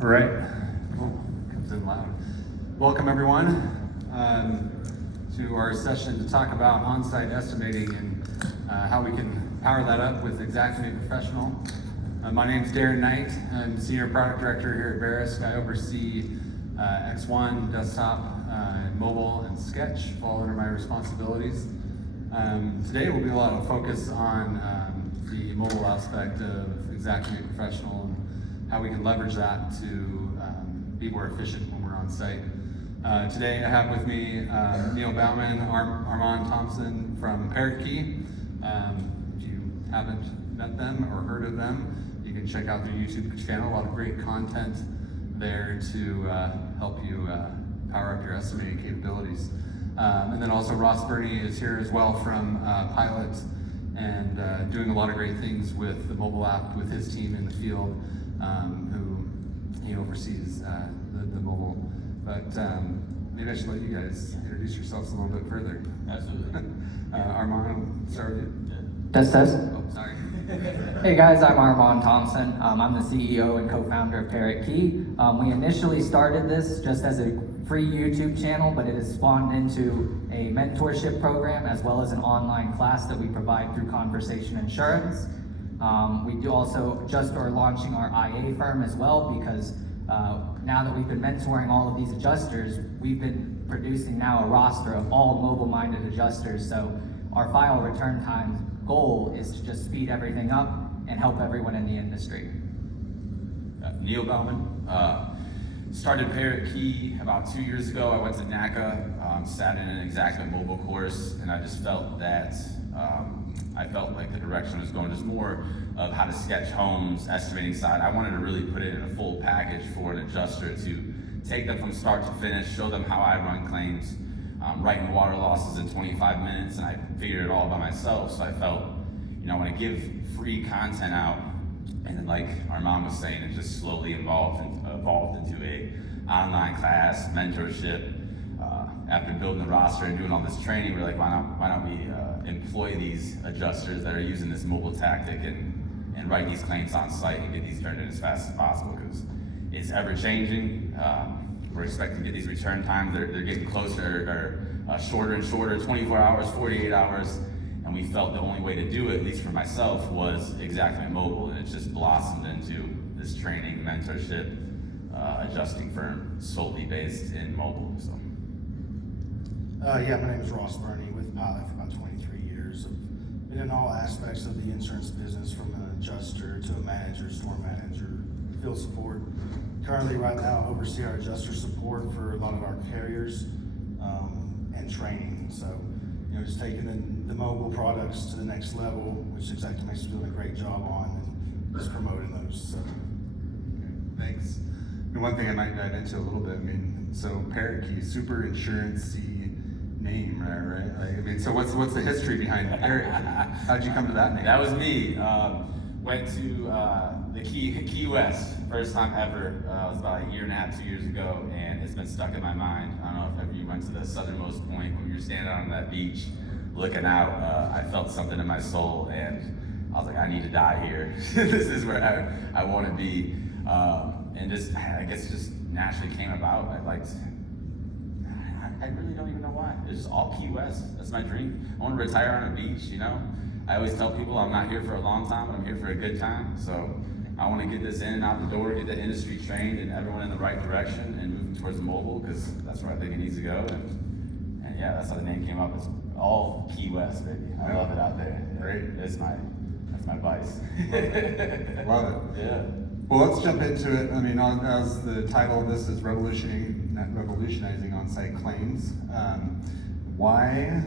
All right. Oh, comes in loud. Welcome everyone to our session to talk about on-site estimating and how we can power that up with Xactimate Professional. My name is Darren Knight. I'm Senior Product Director here at Verisk. I oversee X1, desktop, mobile, and Sketch fall under my responsibilities. Today will be a lot of focus on the mobile aspect of Xactimate Professional and how we can leverage that to be more efficient when we're on site. Today I have with me Neil Bauman, Armand Thompson from Parakeet. If you haven't met them or heard of them, you can check out their YouTube channel. A lot of great content there to help you power up your estimating capabilities. And then also Ross Burney is here as well from Pilot and doing a lot of great things with the mobile app with his team in the field, who he oversees the mobile. But maybe I should let you guys introduce yourselves a little bit further. Absolutely. Armand, start with you. Test. Oh, sorry. Hey guys, I'm Armand Thompson. I'm the CEO and co-founder of Parakeet. We initially started this just as a free YouTube channel, but it has spawned into a mentorship program as well as an online class that we provide through Conversation Insurance. We do also just are launching our IA firm as well, because now that we've been mentoring all of these adjusters, we've been producing now a roster of all mobile-minded adjusters. So our file return time goal is to just speed everything up and help everyone in the industry. Neil Bauman. Started Parakeet about 2 years ago. I went to NACA, sat in an Xactimate mobile course, and I just felt that I felt like the direction was going just more of how to sketch homes, estimating side. I wanted to really put it in a full package for an adjuster to take them from start to finish, show them how I run claims, writing water losses in 25 minutes, and I figured it all by myself. So I felt, when I give free content out, and then like our mom was saying, it just slowly evolved into a online class, mentorship. After building the roster and doing all this training, we're like, why don't we employ these adjusters that are using this mobile tactic and write these claims on site and get these turned in as fast as possible, because it's ever changing. We're expecting to get these return times. They're getting closer, or shorter and shorter, 24 hours, 48 hours. And we felt the only way to do it, at least for myself, was Xactimate Mobile. And it's just blossomed into this training, mentorship, adjusting firm solely based in mobile. So. Yeah, my name is Ross Burney with Pilot for about 23 years. I've been in all aspects of the insurance business, from an adjuster to a manager, store manager, field support. Currently, right now, I oversee our adjuster support for a lot of our carriers and training. So, just taking the mobile products to the next level, which Xactimate's doing a great job on, and just promoting those. So. Okay, thanks. And one thing I might dive into a little bit, so Parakeet, super insurance-y name, right? So what's the history behind Parakeet? How'd you come to that name? That was me. Went to the Key West, first time ever. It was about a year and a half, 2 years ago, and it's been stuck in my mind. I don't know if ever you went to the southernmost point when you were standing out on that beach, looking out. I felt something in my soul, and I was like, I need to die here. This is where I want to be. And just, I guess, just naturally came about. I really don't even know why. It's just all Key West. That's my dream. I want to retire on a beach, I always tell people I'm not here for a long time, but I'm here for a good time. So I want to get this in and out the door, get the industry trained and everyone in the right direction and moving towards mobile, because that's where I think it needs to go. And yeah, that's how the name came up. It's all Key West, baby. I love it out there. Great. That's my vice. Love it. Yeah. Well, let's jump into it. As the title of this is revolutionizing on-site claims. Why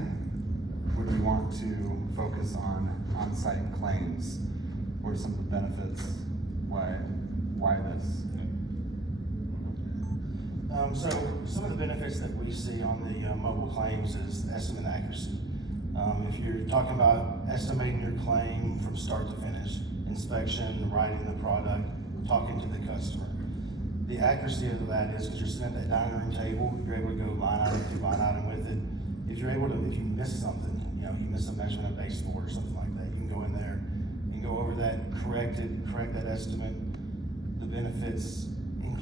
would we want to focus on on-site claims? What are some of the benefits? Why this? So some of the benefits that we see on the mobile claims is estimate accuracy. If you're talking about estimating your claim from start to finish, inspection, writing the product, talking to the customer, the accuracy of that is because you're sitting at that dining room table, you're able to go line item with it. If you miss something, you miss a measurement of baseboard or something like that, you can go in there and go over that, correct that estimate. The benefits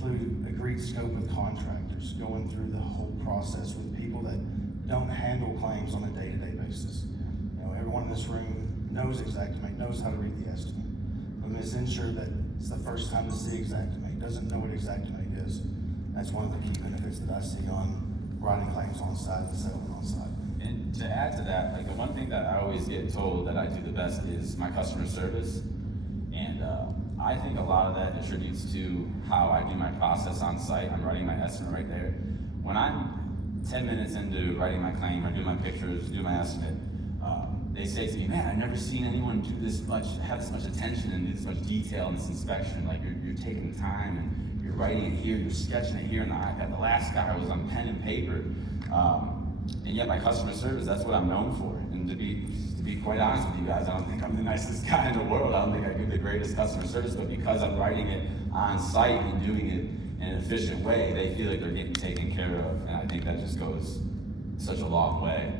include agreed scope with contractors, going through the whole process with people that don't handle claims on a day-to-day basis. You know, everyone in this room knows Xactimate, knows how to read the estimate. But it's ensured that it's the first time to see Xactimate, doesn't know what Xactimate is. That's one of the key benefits that I see on writing claims on site and settling on site. And to add to that, like the one thing that I always get told that I do the best is my customer service. And I think a lot of that attributes to how I do my process on site. I'm writing my estimate right there. When I'm 10 minutes into writing my claim or do my pictures, do my estimate, they say to me, man, I've never seen anyone do this much, have this much attention and do this much detail in this inspection. Like you're taking the time and you're writing it here, you're sketching it here on the iPad. The last guy was on pen and paper. And yet my customer service, that's what I'm known for. And to be quite honest with you guys, I don't think I'm the nicest guy in the world. I don't think I give the greatest customer service, but because I'm writing it on site and doing it in an efficient way, they feel like they're getting taken care of. And I think that just goes such a long way.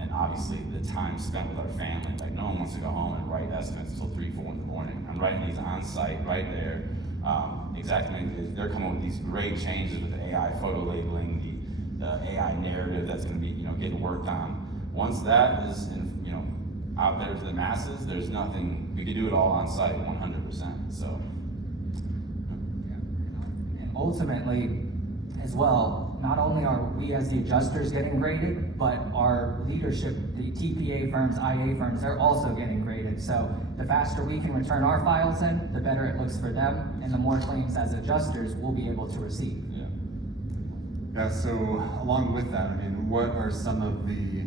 And obviously the time spent with our family, like no one wants to go home and write estimates until 3, 4 in the morning. I'm writing these on site right there. Exactly, they're coming with these great changes with the AI photo labeling, the AI narrative that's going to be, getting worked on. Once that is, out there to the masses, there's nothing, we could do it all on site 100%, so. And ultimately, as well, not only are we as the adjusters getting graded, but our leadership, the TPA firms, IA firms, they're also getting graded. So the faster we can return our files in, the better it looks for them, and the more claims as adjusters we'll be able to receive. Yeah, so along with that, what are some of the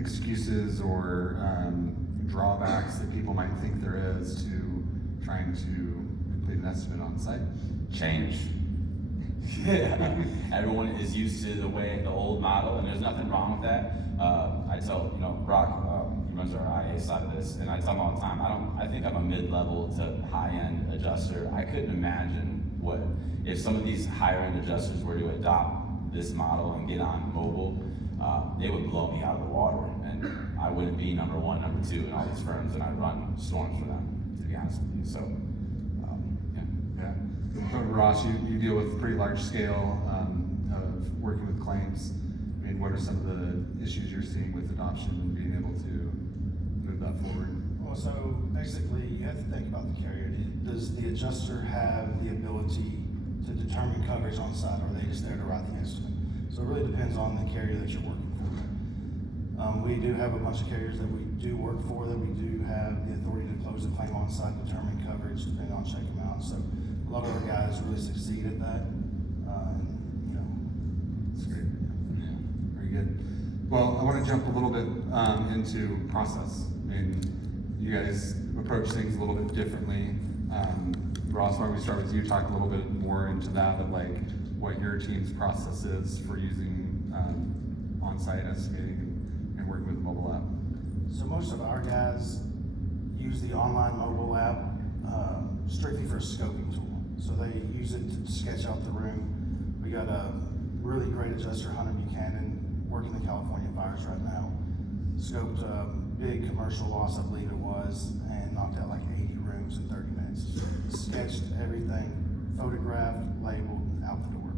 excuses or drawbacks that people might think there is to trying to complete an estimate on site? Change. Yeah, everyone is used to the old model, and there's nothing wrong with that. I tell, Brock, he runs our IA side of this, and I tell him all the time, I think I'm a mid-level to high-end adjuster. I couldn't imagine what, if some of these higher-end adjusters were to adopt this model and get on mobile, they would blow me out of the water, and I wouldn't be number 1, number 2 in all these firms, and I'd run storms for them, to be honest with you, so. Ross, you deal with pretty large scale of working with claims. What are some of the issues you're seeing with adoption and being able to move that forward? Well, so basically, you have to think about the carrier. Does the adjuster have the ability to determine coverage on site, or are they just there to write the estimate? So it really depends on the carrier that you're working for. We do have a bunch of carriers that we do work for that we do have the authority to close the claim on site, determine coverage, depending on check amount. So a lot of our guys really succeed at that. That's great. Yeah. Very good. Well, I want to jump a little bit into process. You guys approach things a little bit differently. Ross, why don't we start with you? Talk a little bit more into that, of what your team's process is for using on-site estimating and working with the mobile app. So most of our guys use the online mobile app strictly for a scoping tool. So they use it to sketch out the room. We got a really great adjuster, Hunter Buchanan, working the California fires right now. Scoped a big commercial loss, I believe it was, and knocked out like 80 rooms in 30 minutes. Sketched everything, photographed, labeled, out the door.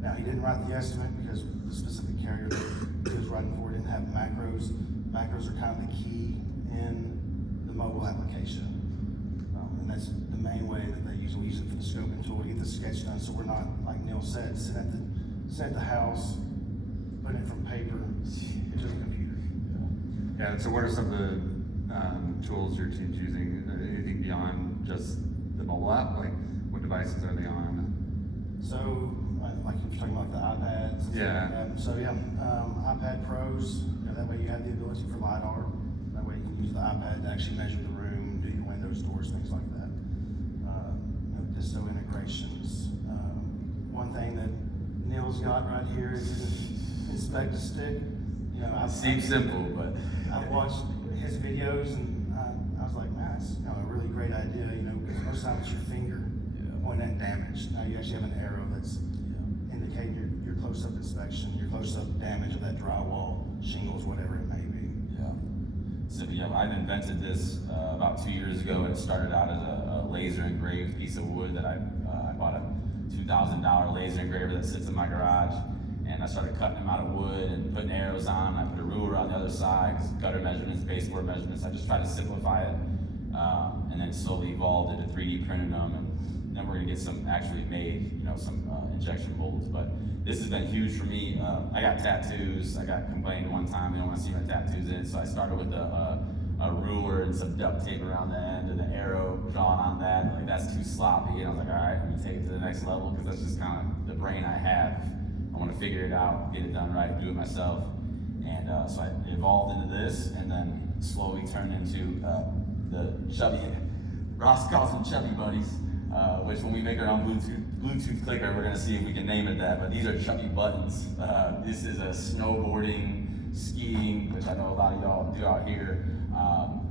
Now, he didn't write the estimate because the specific carrier that he was writing for didn't have macros. Macros are kind of the key in the mobile application. And that's the main way that they use it. We use it for the scoping tool to get the sketch done, so we're not, like Neil said, sit at the house, put it from paper into the computer. Yeah, so what are some of the tools your team's using? Anything beyond just the mobile app? What devices are they on? So, like you're talking about the iPads. Yeah. iPad Pros, that way you have the ability for LiDAR. That way you can use the iPad to actually measure the room, do your windows, doors, things like that. Disto integrations. One thing that Neil's got right here is his inspect a stick. Seems simple, but. I've watched his videos and I was like, man, that's a really great idea, because most times it's your finger pointing at damage. Now you actually have an arrow that's indicating your close-up inspection, your close-up damage of that drywall, shingles, whatever it may be. So I've invented this about 2 years ago. It started out as a laser engraved piece of wood that I bought a $2,000 laser engraver that sits in my garage, and I started cutting them out of wood and putting arrows on them. I put a ruler on the other side, because gutter measurements, baseboard measurements. I just tried to simplify it, and then slowly evolved into 3D printing them, and then we're gonna get some actually made, some injection molds. But this has been huge for me. I got tattoos. I got complained one time they don't want to see my tattoos in it, so I started with a ruler and some duct tape around the end and an arrow drawn on that. Like, that's too sloppy, and I was like, all right, let me take it to the next level, because that's just kind of the brain I have. I want to figure it out, get it done right, do it myself. And so I evolved into this, and then slowly turned into the chubby, Ross calls them chubby buddies, which when we make our own Bluetooth clicker, we're gonna see if we can name it that, but these are chubby buttons. This is a snowboarding, skiing, which I know a lot of y'all do out here,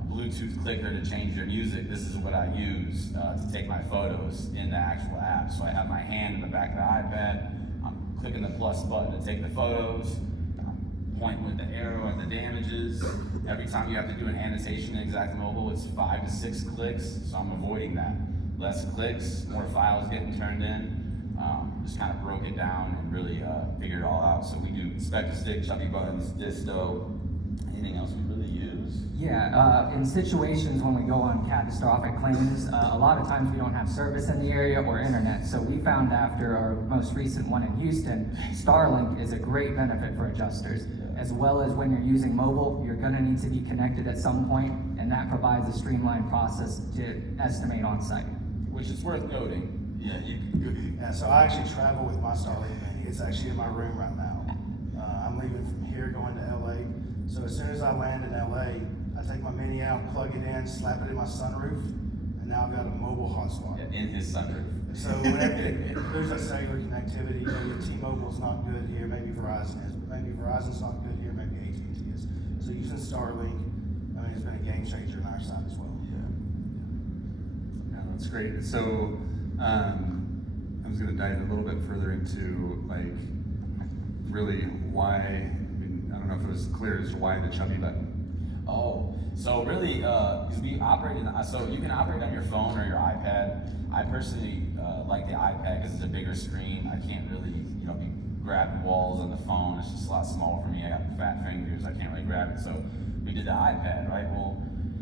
Bluetooth clicker to change your music. This is what I use to take my photos in the actual app. So I have my hand in the back of the iPad, I'm clicking the plus button to take the photos, I'm pointing with the arrow at the damages. Every time you have to do an annotation in Xactimate, it's 5 to 6 clicks, so I'm avoiding that. Less clicks, more files getting turned in. Just kind of broke it down and really figured it all out. So we do inspect to stick, chubby buttons, disto, anything else we really use. Yeah, in situations when we go on catastrophic claims, a lot of times we don't have service in the area or internet. So we found after our most recent one in Houston, Starlink is a great benefit for adjusters. As well as when you're using mobile, you're gonna need to be connected at some point, and that provides a streamlined process to estimate on site. Which is worth noting. Yeah, so I actually travel with my Starlink Mini. It's actually in my room right now. I'm leaving from here, going to LA. So as soon as I land in LA, I take my Mini out, plug it in, slap it in my sunroof, and now I've got a mobile hotspot. Yeah, in his sunroof. So whenever there's a cellular connectivity, your T-Mobile's not good here, maybe Verizon is, but maybe Verizon's not good here, maybe AT&T is. So using Starlink, it's been a game changer on our side as well. Yeah, that's great. So I was going to dive a little bit further into like really why. I don't know if it was clear as to why the chubby button. Oh, so really, because we operate so you can operate on your phone or your iPad. I personally like the iPad because it's a bigger screen. I can't really, be grabbing walls on the phone. It's just a lot smaller for me. I got fat fingers. I can't really grab it. So we did the iPad, right? Well,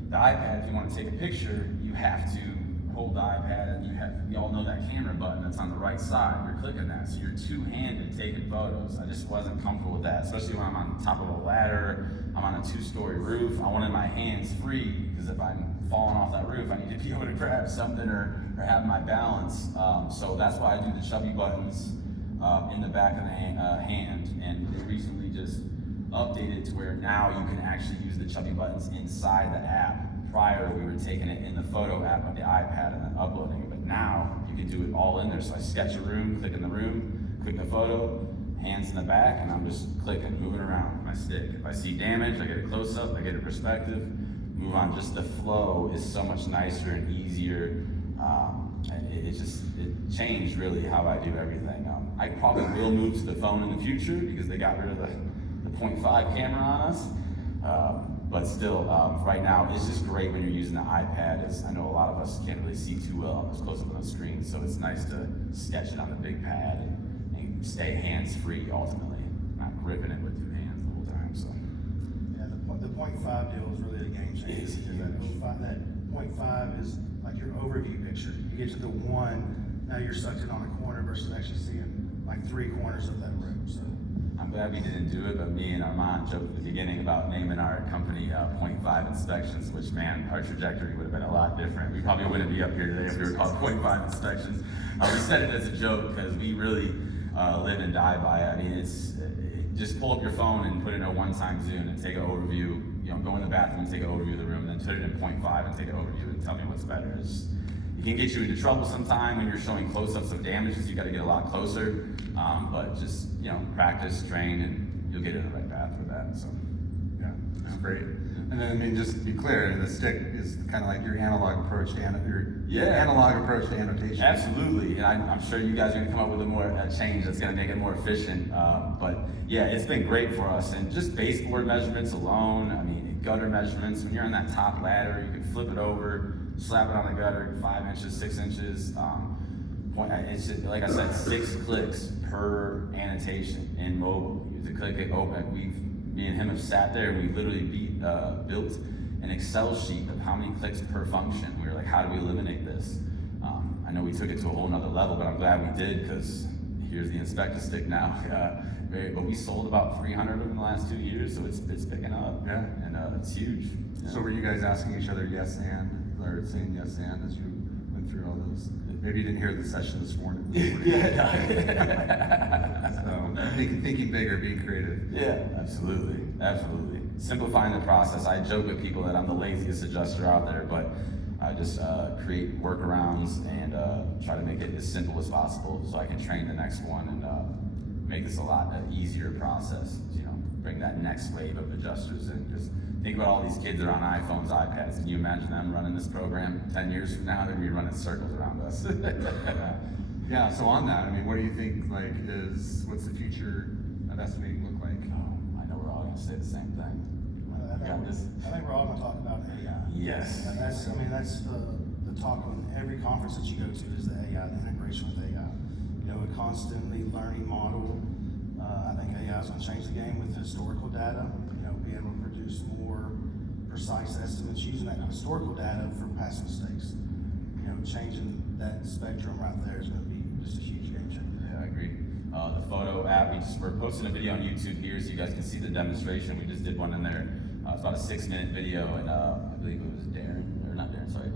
the iPad, if you want to take a picture, you have to hold the iPad, and you all know that camera button that's on the right side. You're clicking that, so you're two-handed taking photos. I just wasn't comfortable with that, especially when I'm on top of a ladder, I'm on a 2-story roof. I wanted my hands free, because if I'm falling off that roof, I need to be able to grab something or have my balance. So that's why I do the chubby buttons in the back of the hand, and they recently just updated to where now you can actually use the chubby buttons inside the app. Prior, we were taking it in the photo app on the iPad and then uploading it, but now you can do it all in there. So I sketch a room, click in the room, click the photo, hands in the back, and I'm just clicking, moving around with my stick. If I see damage, I get a close-up, I get a perspective, move on. Just the flow is so much nicer and easier. And it changed really how I do everything. I probably will move to the phone in the future because they got rid of the 0.5 camera on us. But still, right now, it's just great when you're using the iPad. I know a lot of us can't really see too well on those close-up on the screen, so it's nice to sketch it on the big pad and stay hands-free ultimately, not gripping it with 2 hands the whole time. So Yeah, the 0.5 deal is really a game changer. It is Because that 0.5 is like your overview picture. You get to the 1, now you're sucked in on a corner versus actually seeing like 3 corners of that room. So I'm glad we didn't do it, but me and Armand joked at the beginning about naming our company 0.5 Inspections, which, man, our trajectory would have been a lot different. We probably wouldn't be up here today if we were called 0.5 Inspections. We said it as a joke because we really live and die by it. I mean, just pull up your phone and put in a one-time zoom and take an overview. Go in the bathroom and take an overview of the room, and then put it in 0.5 and take an overview and tell me what's better. It can get you into trouble sometime when you're showing close-ups of damages. You got to get a lot closer, but just practice, train, and you'll get in the right path with that. So Yeah, that's great. And then, just to be clear, the stick is kind of like your analog approach to annotation. Absolutely, and I'm sure you guys are going to come up with a change that's going to make it more efficient. But yeah, it's been great for us, and just baseboard measurements alone. I mean, gutter measurements. When you're on that top ladder, you can flip it over, slap it on the gutter, 5 inches, 6 inches. point, it's just, like I said, 6 clicks per annotation in mobile. You have to click it open. Me and him have sat there and we literally built an Excel sheet of how many clicks per function. We were like, how do we eliminate this? I know we took it to a whole nother level, but I'm glad we did, because here's the inspector stick now. But we sold about 300 of them in the last 2 years, so it's picking up. Yeah. And it's huge. Yeah. So were you guys asking each other yes and, or saying yes and as you went through all those? Maybe you didn't hear the session this morning. So thinking bigger, being creative. Yeah, absolutely, absolutely. Simplifying the process. I joke with people that I'm the laziest adjuster out there, but I just create workarounds and try to make it as simple as possible so I can train the next one and make this a lot easier process. You know, bring that next wave of adjusters in. Just think about all these kids that are on iPhones, iPads. Can you imagine them running this program 10 years from now? They're gonna be running circles around us. Yeah, so on that, I mean, what do you think, what's the future of estimating look like? Oh, I know we're all gonna say the same thing. Got this? I think we're all gonna talk about AI. Yes. And that's the talk on every conference that you go to is the AI, the integration with AI. You know, a constantly learning model. I think AI is gonna change the game with historical data. You know, being able to produce more precise estimates using that historical data for past mistakes. You know, changing that spectrum right there is gonna be just a huge game changer. Yeah, I agree. The photo app, we're posting a video on YouTube here so you guys can see the demonstration. We just did one in there. It's about a 6-minute video, and I believe it was Darren, or not Darren, sorry,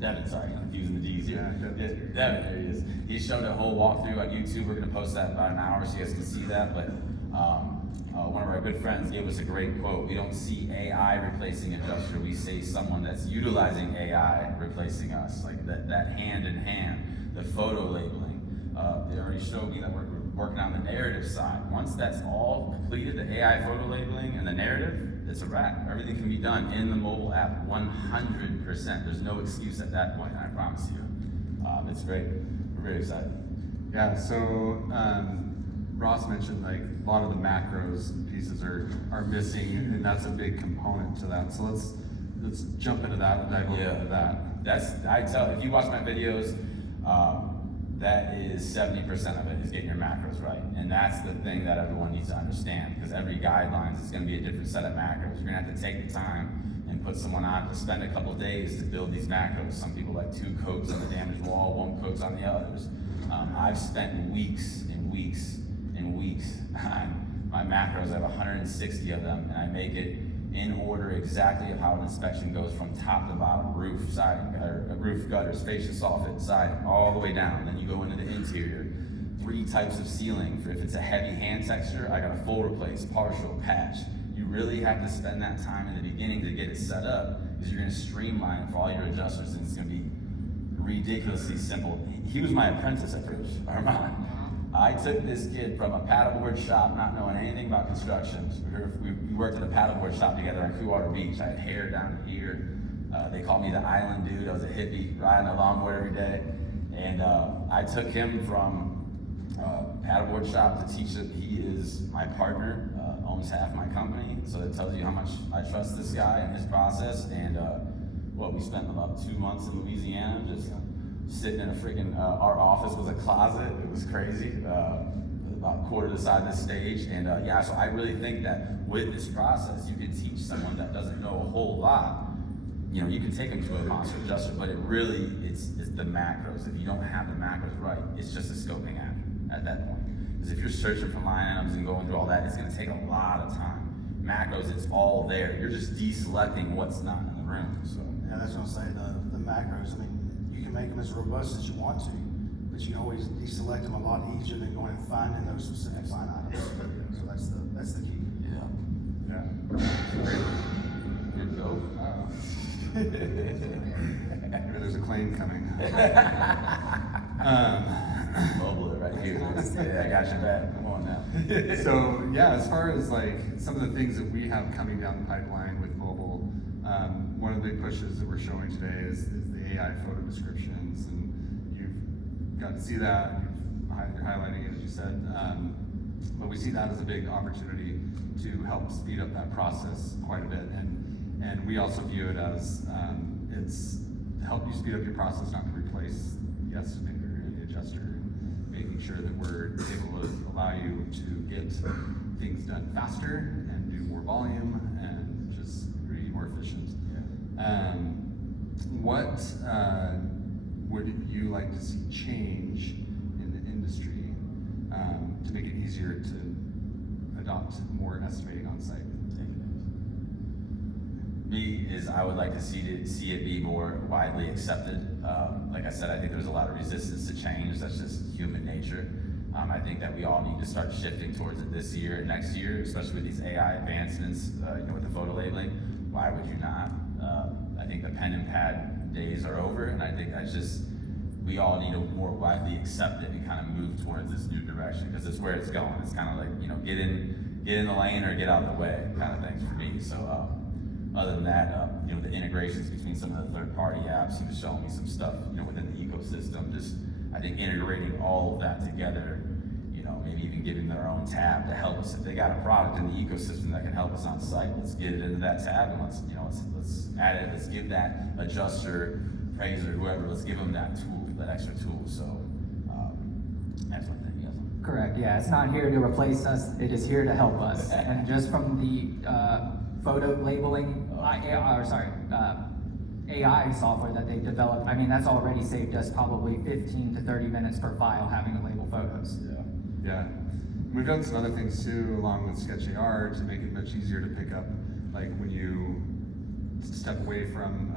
Devin, sorry, I'm confusing the D's here. Yeah, Devin, there he is. He showed a whole walkthrough on YouTube. We're gonna post that in about an hour so you guys can see that, but one of our good friends gave us a great quote. We don't see AI replacing adjuster, we see someone that's utilizing AI replacing us, like that hand in hand, the photo labeling. They already showed me that we're working on the narrative side. Once that's all completed, the AI photo labeling and the narrative, it's a wrap. Everything can be done in the mobile app 100%. There's no excuse at that point, I promise you. It's great. We're very excited. Yeah, so Ross mentioned like a lot of the macros and pieces are missing, and that's a big component to that. So let's jump into that and dive into that. If you watch my videos, that is 70% of it is getting your macros right. And that's the thing that everyone needs to understand, because every guidelines is gonna be a different set of macros. You're gonna have to take the time and put someone on to spend a couple days to build these macros. Some people like 2 coats on the damaged wall, 1 coats on the others. I've spent weeks and weeks and weeks on my macros. I have 160 of them, and I make it in order exactly of how an inspection goes from top to bottom, roof, siding, roof, gutters, fascia, soffit, siding, all the way down. Then you go into the interior. 3 types of sealing. For if it's a heavy hand texture, I got a full replace, partial, patch. You really have to spend that time in the beginning to get it set up, because you're gonna streamline it for all your adjusters, and it's gonna be ridiculously simple. He was my apprentice at first, Armand. I took this kid from a paddleboard shop, not knowing anything about construction. We worked at a paddleboard shop together on Clearwater Beach. I had hair down here. They called me the island dude. I was a hippie riding a longboard every day. And I took him from paddleboard shop to teach him. He is my partner, owns half my company. So it tells you how much I trust this guy and his process. And we spent about 2 months in Louisiana just sitting in a freaking, our office was a closet. It was crazy, about quarter the size of this stage. And so I really think that with this process, you can teach someone that doesn't know a whole lot. You know, you can take them to a monster adjuster, but it's the macros. If you don't have the macros right, it's just a scoping app at that point. Because if you're searching for line items and going through all that, it's gonna take a lot of time. Macros, it's all there. You're just deselecting what's not in the room, so. Yeah, that's what I'm saying, the macros, I mean, you can make them as robust as you want to, but you can always deselect them a lot easier than going and finding those specific line items. So that's the key. Yeah. Good go. Maybe there's a claim coming. Mobile it right here. Yeah, I got your back. Come on now. So yeah, as far as like some of the things that we have coming down the pipeline with mobile, one of the big pushes that we're showing today is the AI photo descriptions, and you've got to see that. You're highlighting it as you said, but we see that as a big opportunity to help speed up that process quite a bit, and we also view it as it's to help you speed up your process, not to replace the estimator. adjuster, making sure that we're able to allow you to get things done faster and do more volume and just be more efficient. What would you like to see change in the industry to make it easier to adopt more estimating on site? Me is I would like to see it be more widely accepted. Like I said, I think there's a lot of resistance to change. That's just human nature. I think that we all need to start shifting towards it this year and next year, especially with these AI advancements, with the photo labeling. Why would you not? I think the pen and pad days are over, and I think that's just, we all need to more widely accept it and kind of move towards this new direction, because it's where it's going. It's kind of like, get in the lane or get out of the way kind of thing for me. So other than that, the integrations between some of the third-party apps, he was showing me some stuff, within the ecosystem. Just, I think integrating all of that together, maybe even giving their own tab to help us. If they got a product in the ecosystem that can help us on site, let's get it into that tab and let's add it. Let's give that adjuster, appraiser, whoever, let's give them that tool, that extra tool. So that's one thing. Yes. Correct, yeah, it's not here to replace us, it is here to help us. And just from the photo labeling, AI software that they've developed, I mean, that's already saved us probably 15 to 30 minutes per file having to label photos. Yeah. We've done some other things too, along with Sketch AR, to make it much easier to pick up, like when you step away from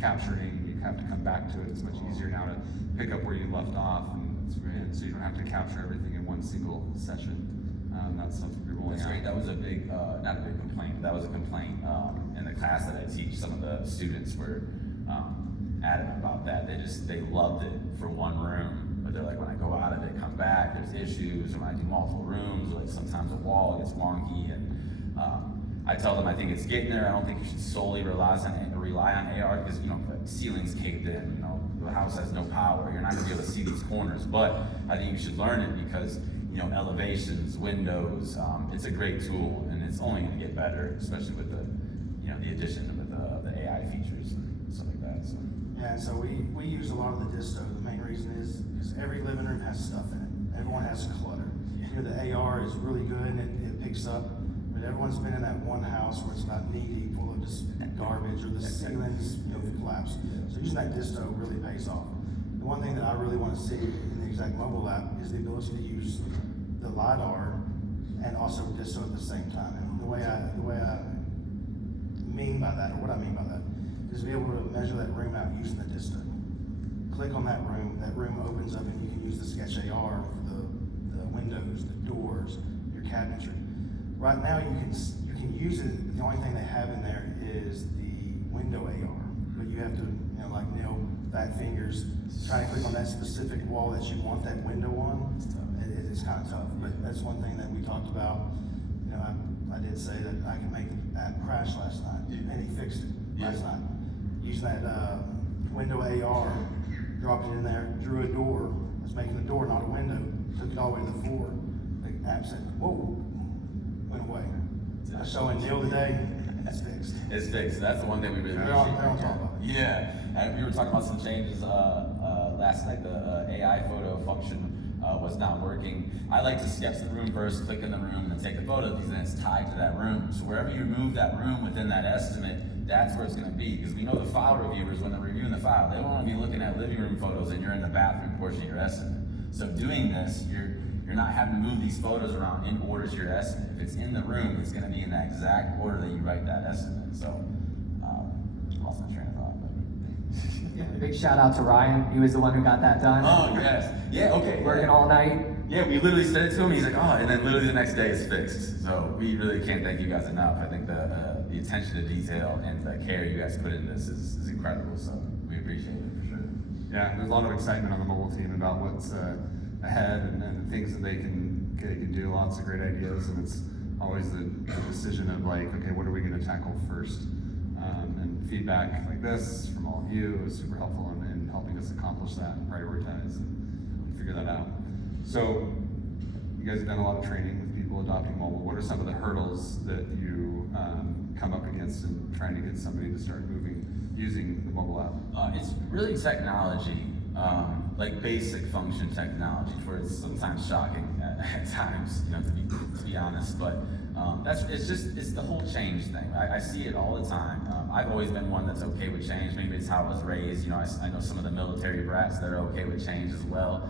capturing, you have to come back to it. It's much easier now to pick up where you left off, and so you don't have to capture everything in one single session. That's something we're rolling That's out. great. That was a big, not a big complaint, but that was a complaint in the class that I teach. Some of the students were adamant about that. They loved it for one room, but they're like, when I go out of it, come back, there's issues, or when I do multiple rooms, or like sometimes a wall gets wonky, and I tell them I think it's getting there. I don't think you should solely rely on AR, because the ceiling's caved in, the house has no power, you're not gonna be able to see these corners, but I think you should learn it because elevations, windows, it's a great tool, and it's only gonna get better, especially with the addition of the AI features and stuff like that. So. Yeah, and so we use a lot of the disto. The main reason is because every living room has stuff in it. Everyone has clutter. The AR is really good and it picks up, but everyone's been in that one house where it's about knee deep full of just garbage, or the ceilings collapse. So using that disto really pays off. The one thing that I really want to see in the Xact mobile app is the ability to use the LiDAR and also disto at the same time. And the way I mean by that, or what I mean by that, is to be able to measure that room out using the disto. Click on that room opens up, and you can use the Sketch AR for the windows, the doors, your cabinetry. Right now you can use it, the only thing they have in there is the window AR, but you have to, like nail fat fingers, try and click on that specific wall that you want that window on. It's kind of tough, but that's one thing that we talked about. I did say that I could make the app crash last night, and he fixed it last night. Using that window AR, dropped it in there, drew a door, was making the door, not a window, took it all the way to the floor. The app said, whoa, went away. I saw it Neil today, it's fixed. It's fixed. That's the one thing we really They're on top of it. Yeah, and we were talking about some changes last night. The AI photo function was not working. I like to sketch the room first, click in the room, and take a photo because then it's tied to that room. So wherever you move that room within that estimate, that's where it's going to be. Because we know the file reviewers, when they're reviewing the file, they don't want to be looking at living room photos and you're in the bathroom portion of your estimate. So doing this, you're not having to move these photos around in order to your estimate. If it's in the room, it's going to be in that exact order that you write that estimate. So, lost my train of thought. But Big shout out to Ryan, he was the one who got that done. Oh, yes. Yeah, okay. Working all night. Yeah, we literally sent it to him. He's like, oh, and then literally the next day it's fixed. So we really can't thank you guys enough. I think the attention to detail and the care you guys put in this is incredible. So we appreciate it for sure. Yeah, there's a lot of excitement on the mobile team about what's ahead and the things that they can do. Lots of great ideas, and it's always the decision of like, okay, what are we going to tackle first? And feedback like this from all of you is super helpful in helping us accomplish that and prioritize and figure that out. So you guys have done a lot of training with people adopting mobile. What are some of the hurdles that you come up against in trying to get somebody to start using the mobile app? It's really technology like basic function technology, where it's sometimes shocking at times, you know, to be honest. But it's the whole change thing. I see it all the time. I've always been one that's okay with change. Maybe it's how I was raised. You know, I know some of the military brats that are okay with change as well.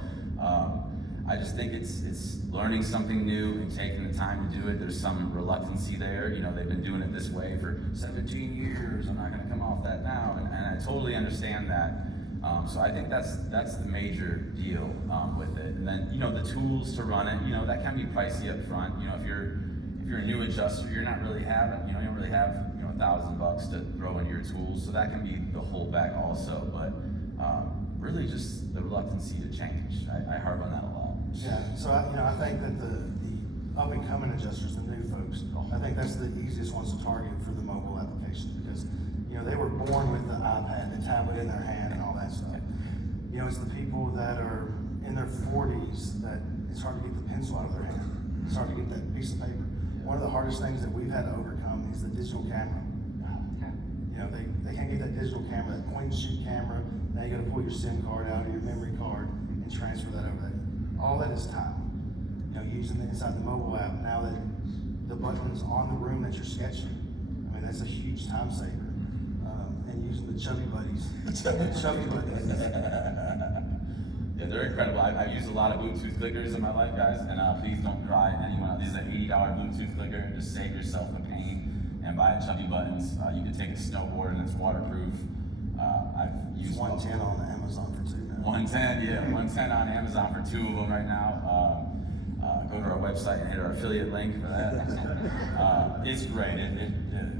I just think it's learning something new and taking the time to do it. There's some reluctancy there. You know, they've been doing it this way for 17 years. I'm not going to come off that now, and I totally understand that. So I think that's the major deal with it. And then, you know, the tools to run it, you know, that can be pricey up front. You know, if you're a new adjuster, you're not really having, you know, you don't really have, you know, $1,000 to throw into your tools. So that can be the holdback also. But really just the reluctancy to change. I harp on that a lot. Yeah, so I think that the up and coming adjusters, the new folks, I think that's the easiest ones to target for the mobile application because, you know, they were born with the iPad, the tablet in their hand and all that stuff. You know, it's the people that are in their 40s that it's hard to get the pencil out of their hand. It's hard to get that piece of paper. One of the hardest things that we've had to overcome is the digital camera. You know, they can't get that digital camera, that point and shoot camera. Now you gotta pull your SIM card out or your memory card and transfer that over there. All that is time. You know, using the inside the mobile app, now that the button is on the room that you're sketching, I mean, that's a huge time saver. And using the chubby buddies. Chubby buddies. Yeah, they're incredible. I've used a lot of Bluetooth clickers in my life, guys, and please don't try anyone else. This is an $80 Bluetooth clicker. Just save yourself the pain and buy a chubby buttons. You can take a snowboard and it's waterproof. I've used 110 on Amazon for 2 now. 110, yeah, 110 on Amazon for 2 of them right now. Go to our website and hit our affiliate link for that. It's great.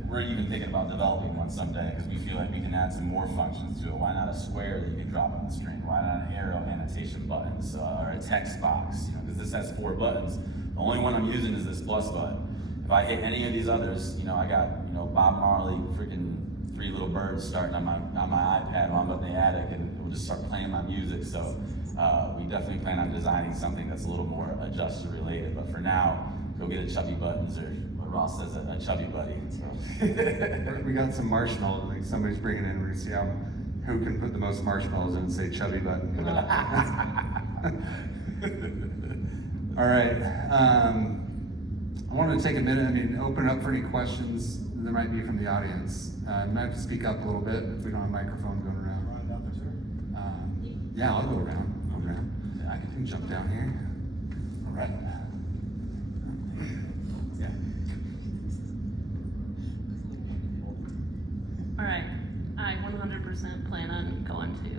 We're even thinking about developing one someday because we feel like we can add some more functions to it. Why not a square that you can drop on the screen? Why not an arrow annotation buttons or a text box? You know, because this has 4 buttons. The only one I'm using is this plus button. If I hit any of these others, you know, I got, you know, Bob Marley, freaking 3 little birds starting on my iPad while I'm up in the attic, and it will just start playing my music. So we definitely plan on designing something that's a little more adjuster related. But for now, go get a chubby buttons or what Ross says, a chubby buddy. So. We got some marshmallows, like somebody's bringing in, we're gonna see who can put the most marshmallows in and say chubby button. All right, I wanted to take a minute, open up for any questions there might be from the audience. You might have to speak up a little bit if we don't have microphones going around. Yeah, I'll go around. Yeah, I can jump down here. All right. Yeah. All right, I 100% plan on going to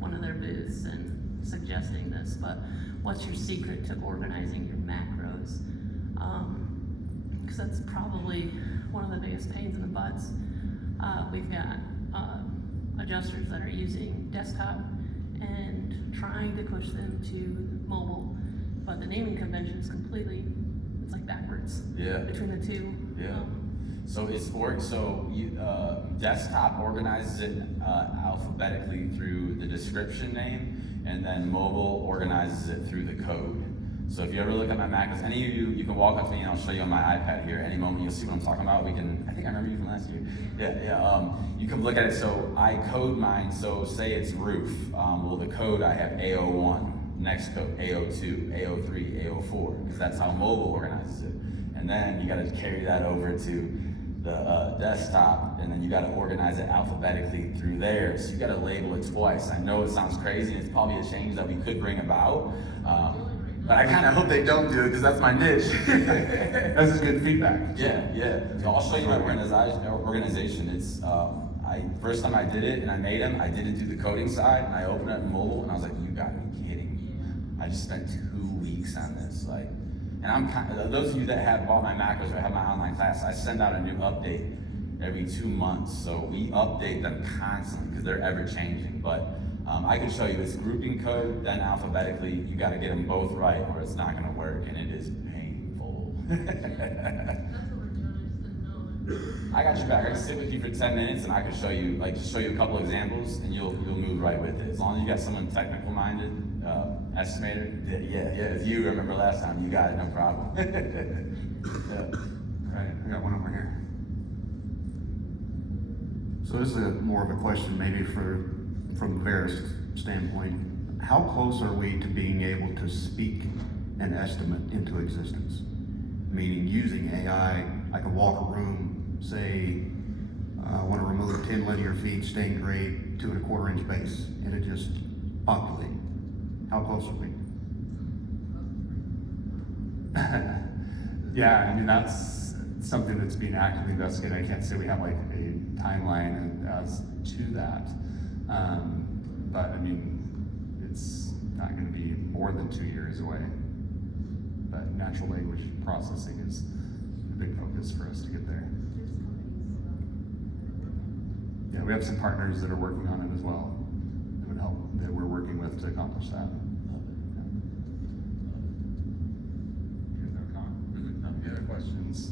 one of their booths and suggesting this, but what's your secret to organizing your macros? Because that's probably one of the biggest pains in the butts. We've got adjusters that are using desktop and trying to push them to mobile, but the naming convention is completely, it's like backwards between the two. Yeah. So desktop organizes it alphabetically through the description name, and then mobile organizes it through the code. So if you ever look at my macros, any of you can walk up to me and I'll show you on my iPad here. Any moment you'll see what I'm talking about. I think I remember you from last year. Yeah. You can look at it. So I code mine. So say it's roof. Well, the code I have A01, next code A02, A03, A04, because that's how mobile organizes it. And then you got to carry that over to the desktop, and then you got to organize it alphabetically through there. So you got to label it twice. I know it sounds crazy. It's probably a change that we could bring about. But I kind of hope they don't do it because that's my niche. This is good feedback. Yeah. So I'll show you my organization. It's first time I did it and I made them, I didn't do the coding side, and I opened it in mobile, and I was like, you got me kidding me. I just spent 2 weeks on this, and I'm kind of, those of you that have bought my macros or have my online class, I send out a new update every 2 months. So we update them constantly because they're ever changing. But I can show you it's grouping code, then alphabetically. You got to get them both right, or it's not going to work, and it is painful. I got your back. I can sit with you for 10 minutes, and I can show you, just show you a couple examples, and you'll move right with it. As long as you got someone technical-minded, estimator. Yeah. If you remember last time, you got it, no problem. Yeah. All right, I got one over here. So this is more of a question maybe for from Verisk's standpoint, how close are we to being able to speak an estimate into existence? Meaning using AI, I can walk a room, say, I want to remove 10 linear feet, stained grade, 2 1/4 inch base, and it just populate. How close are we? Yeah, I mean, that's something that's being actively investigated. I can't say we have like a timeline as to that. But I mean, it's not gonna be more than 2 years away. But natural language processing is a big focus for us to get there. Yeah, we have some partners that are working on it as well, that would help, that we're working with to accomplish that. You have no comment? No, any other questions?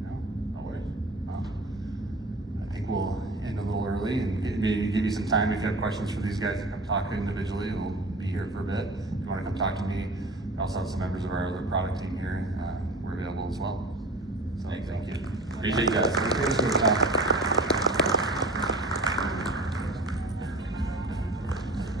No? No worries. Well, I think we'll end a little early and maybe give you some time if you have questions for these guys to come talk individually. We'll be here for a bit. If you want to come talk to me, we also have some members of our other product team here. We're available as well. So thank you. Appreciate you guys. Appreciate your time.